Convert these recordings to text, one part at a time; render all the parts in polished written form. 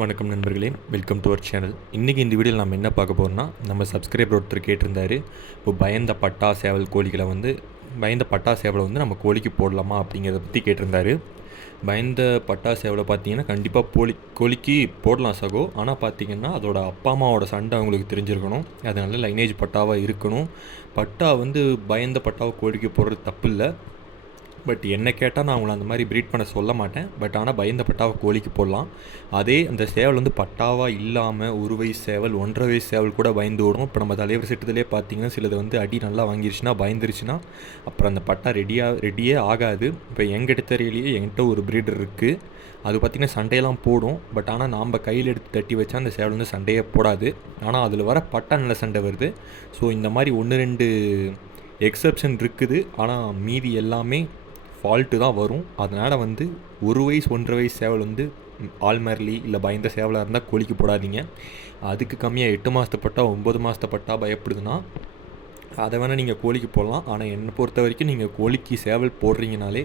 வணக்கம் நண்பர்களே, welcome to our channel. இன்றைக்கி இந்த வீடியோவில் நம்ம என்ன பார்க்க போகிறோம்னா, நம்ம சப்ஸ்கிரைபர் ஒருத்தர் கேட்டிருந்தார், இப்போ பயந்த பட்டா சேவல் கோழிகளை பயந்த பட்டா சேவலை நம்ம கோழிக்கு போடலாமா அப்படிங்கிறத பற்றி கேட்டிருந்தார். பயந்த பட்டா சேவலை பார்த்தீங்கன்னா கண்டிப்பாக கோழிக்கு போடலாம் சகோ. ஆனால் பார்த்தீங்கன்னா அதோட அப்பா அம்மாவோட சண்டை அவங்களுக்கு தெரிஞ்சிருக்கணும். அது நல்ல லைனேஜ் பட்டாவாக இருக்கணும். பட்டா பயந்த பட்டாவை கோழிக்கு போடுறது தப்பு இல்லை. பட் என்ன கேட்டால் நான் அவங்கள அந்த மாதிரி ப்ரீட் பண்ண சொல்ல மாட்டேன். பட் ஆனால் பயந்த பட்டாவை கோழிக்கு போடலாம். அதே அந்த சேவல் பட்டாவாக இல்லாமல் ஒரு வயசு சேவல் 1.5 வயசு சேவல் கூட பயந்து ஓடும். இப்போ நம்ம தலைவர் செட்டத்திலே பார்த்தீங்கன்னா சிலது அடி நல்லா வாங்கிருச்சுன்னா பயந்துருச்சுன்னா அப்புறம் அந்த பட்டா ரெடியே ஆகாது. இப்போ எங்கிட்ட தெரியலையே என்கிட்ட ஒரு ப்ரீடர் இருக்குது. அது பார்த்திங்கன்னா சண்டையெல்லாம் போடும். பட் ஆனால் நாம் கையில் எடுத்து தட்டி வச்சா அந்த சேவல் சண்டையே போடாது. ஆனால் அதில் வர பட்டா நல்ல சண்டை வருது. ஸோ இந்த மாதிரி 1-2 எக்ஸப்ஷன் இருக்குது. ஆனால் மீதி எல்லாமே ஃபால்ட்டு தான் வரும். அதனால் ஒரு வயசு 1.5 வயசு சேவல் ஆல்மர்லி இல்லை பயந்த சேவலாக இருந்தால் கோழிக்கு போடாதீங்க. அதுக்கு கம்மியாக 8 மாதத்து பட்டா 9 மாதத்து பட்டா பயப்படுதுன்னா அதை வேணால் நீங்கள் கோழிக்கு போடலாம். ஆனால் என்னை பொறுத்த வரைக்கும் நீங்கள் கோழிக்கு சேவல் போடுறீங்கனாலே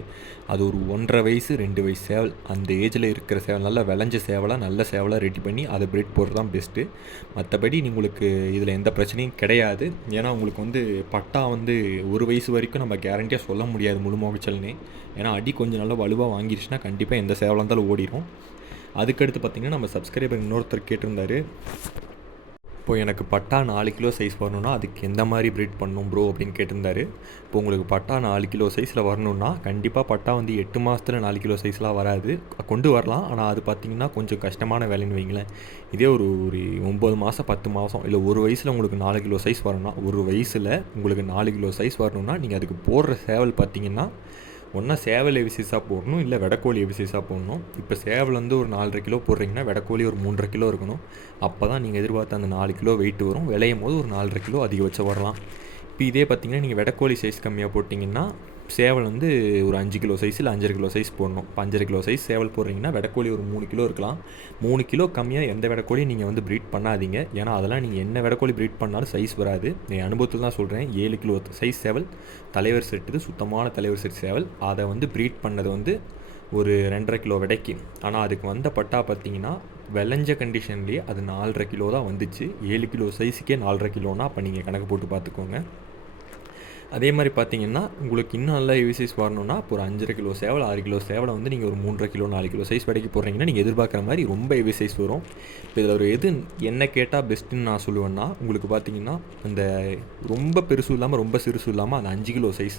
அது ஒரு 1.5 வயசு 2 வயசு சேவல், அந்த ஏஜில் இருக்கிற சேவல், நல்லா விளைஞ்ச சேவலாக நல்ல சேவலாக ரெடி பண்ணி அதை ப்ரீட் போடுறது தான் பெஸ்ட்டு. மற்றபடி உங்களுக்கு இதில் எந்த பிரச்சனையும் கிடையாது. ஏன்னா உங்களுக்கு பட்டா ஒரு வயசு வரைக்கும் நம்ம கேரண்டியாக சொல்ல முடியாது முழு முகச்சல்னே. ஏன்னா அடி கொஞ்சம் நல்லா வலுவாக வாங்கிடுச்சுன்னா கண்டிப்பாக எந்த சேவலாக இருந்தாலும் ஓடிடும். அதுக்கடுத்து பார்த்திங்கன்னா நம்ம சப்ஸ்கிரைபர் இன்னொருத்தர் கேட்டிருந்தார், இப்போது எனக்கு பட்டா 4 கிலோ சைஸ் வரணுன்னா அதுக்கு எந்த மாதிரி ப்ரீட் பண்ணணும் ப்ரோ அப்படின்னு கேட்டிருந்தாரு. இப்போ உங்களுக்கு பட்டா 4 கிலோ சைஸில் வரணுன்னா கண்டிப்பாக பட்டா 8 மாதத்தில் 4 கிலோ சைஸ்லாம் வராது. கொண்டு வரலாம், ஆனால் அது பார்த்திங்கன்னா கொஞ்சம் கஷ்டமான வேலைன்னு வைங்களேன். இதே ஒரு 9 மாதம் 10 மாதம் இல்லை ஒரு வயசில் உங்களுக்கு 4 கிலோ சைஸ் வரணும்னா, ஒரு வயசில் உங்களுக்கு 4 கிலோ சைஸ் வரணுன்னா நீங்கள் அதுக்கு போடுற சேவல் பார்த்திங்கன்னா ஒன்றா சேவல் எவிசிஸாக போடணும், இல்லை வெடக்கோழி எவிசிஸாக போடணும். இப்போ சேவல் ஒரு 4.5 கிலோ போடுறீங்கன்னா வெடக்கோழி ஒரு 3.5 கிலோ இருக்கணும். அப்போ தான் நீங்கள் எதிர்பார்த்த அந்த 4 கிலோ வெயிட் வரும். விளையும் போது ஒரு 4.5 கிலோ அதிகபட்சம் வரலாம். இப்போ இதே பார்த்திங்கன்னா நீங்கள் வெடக்கோழி சைஸ் கம்மியாக போட்டிங்கன்னா சேவல் ஒரு 5 கிலோ சைஸ் இல்லை 5.5 கிலோ சைஸ் போடணும். இப்போ 5.5 கிலோ சைஸ் சேவல் போடுறீங்கன்னா வெடக்கோழி ஒரு 3 கிலோ இருக்கலாம். 3 கிலோ கம்மியாக எந்த வெடக்கோழியும் நீங்கள் ப்ரீட் பண்ணாதீங்க. ஏன்னா அதெல்லாம் நீங்கள் என்ன வெடக்கோழி ப்ரீட் பண்ணாலும் சைஸ் வராது. என் அனுபவத்தில் தான் சொல்கிறேன். 7 கிலோ சைஸ் சேவல் தலைவர் செட்டு, சுத்தமான தலைவர் செட் சேவல். அதை ப்ரீட் பண்ணது ஒரு 2.5 கிலோ விடைக்கு. ஆனால் அதுக்கு வந்த பட்டா பார்த்திங்கன்னா விளைஞ்ச கண்டிஷன்லேயே அது 4.5 கிலோ தான் வந்துச்சு. 7 கிலோ சைஸுக்கே 4.5 கிலோனா அப்போ நீங்கள் கணக்கு போட்டு பார்த்துக்கோங்க. அதே மாதிரி பார்த்தீங்கன்னா உங்களுக்கு இன்னும் நல்லா ஹெவி சைஸ் வரணும்னா இப்போ ஒரு 5.5 கிலோ சேவல் 6 கிலோ சேவலை நீங்கள் ஒரு 3.5 கிலோ 4 கிலோ சைஸ் வரைக்கும் போடுறீங்கன்னா நீங்கள் எதிர்பார்க்குற மாதிரி ரொம்ப ஹெவி சைஸ் வரும். இப்போ இதில் ஒரு என்ன கேட்டால் பெஸ்ட்டுன்னு நான் சொல்லுவேன்னா, உங்களுக்கு பார்த்தீங்கன்னா அந்த ரொம்ப பெருசும் இல்லாமல் ரொம்ப சிறுசும் இல்லாமல் அந்த 5 கிலோ சைஸ்,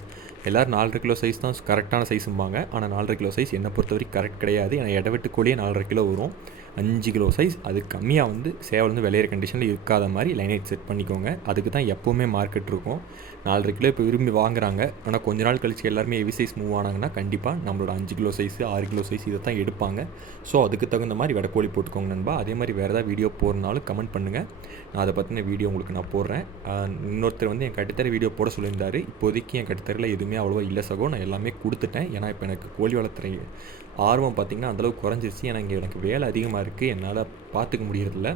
எல்லோரும் 4.5 கிலோ சைஸ் தான் கரெக்டான சைஸும்பாங்க. ஆனால் 4.5 கிலோ சைஸ் என்னை பொறுத்த வரைக்கும் கரெக்ட் கிடையாது. ஏன்னா இடவெட்டு கோழியே 4.5 கிலோ வரும். 5 கிலோ சைஸ் அது கம்மியாக சேவல் விளையிற கண்டிஷனில் இருக்காத மாதிரி லைனேஜ் செட் பண்ணிக்கோங்க. அதுக்கு தான் எப்போவுமே மார்க்கெட் இருக்கும். 4.5 கிலோ இப்போ விரும்பி வாங்குறாங்க. ஆனால் கொஞ்ச நாள் கழிச்சு எல்லாருமே ஹெவி சைஸ் மூவ் ஆனாங்கன்னா கண்டிப்பாக நம்மளோட 5 கிலோ சைஸு 6 கிலோ சைஸ் இதை தான் எடுப்பாங்க. ஸோ அதுக்கு தகுந்த மாதிரி வெடக்கோழி போட்டுக்கோங்க நண்பா. அதே மாதிரி வேறு ஏதாவது வீடியோ போடுறனாலும் கமெண்ட் பண்ணுங்கள். நான் அதை பற்றின வீடியோ உங்களுக்கு நான் போடுறேன். இன்னொருத்தர் என் கட்டுத்தர வீடியோ போட சொல்லியிருந்தார். இப்போதைக்கு என் கட்டுத்தரையில் எதுவுமே அவ்வளோவா இல்லை சகோ. நான் எல்லாமே கொடுத்துட்டேன். ஏன்னா இப்போ எனக்கு கோழி வளர்த்துற ஆர்வம் பார்த்திங்கன்னா அந்தளவுக்கு குறைஞ்சிருச்சு. ஏன்னா இங்கே எனக்கு வேலை அதிகமாக இருக்குது. என்னால் பார்த்துக்க முடியறதில்ல.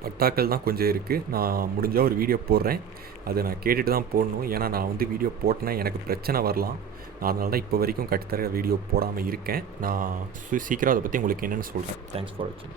பட்டாக்கள் தான் கொஞ்சம் இருக்குது. நான் முடிஞ்சால் ஒரு வீடியோ போடுறேன். அதை நான் கேட்டுட்டு தான் போடணும். ஏன்னா நான் வீடியோ போட்டேன்னா எனக்கு பிரச்சனை வரலாம். நான் அதனால தான் இப்போ வரைக்கும் கட்டுத்தர வீடியோ போடாமல் இருக்கேன். நான் சீக்கிரம் அதை பற்றி உங்களுக்கு என்னென்னு சொல்கிறேன். தேங்க்ஸ் ஃபார் வாட்சிங்.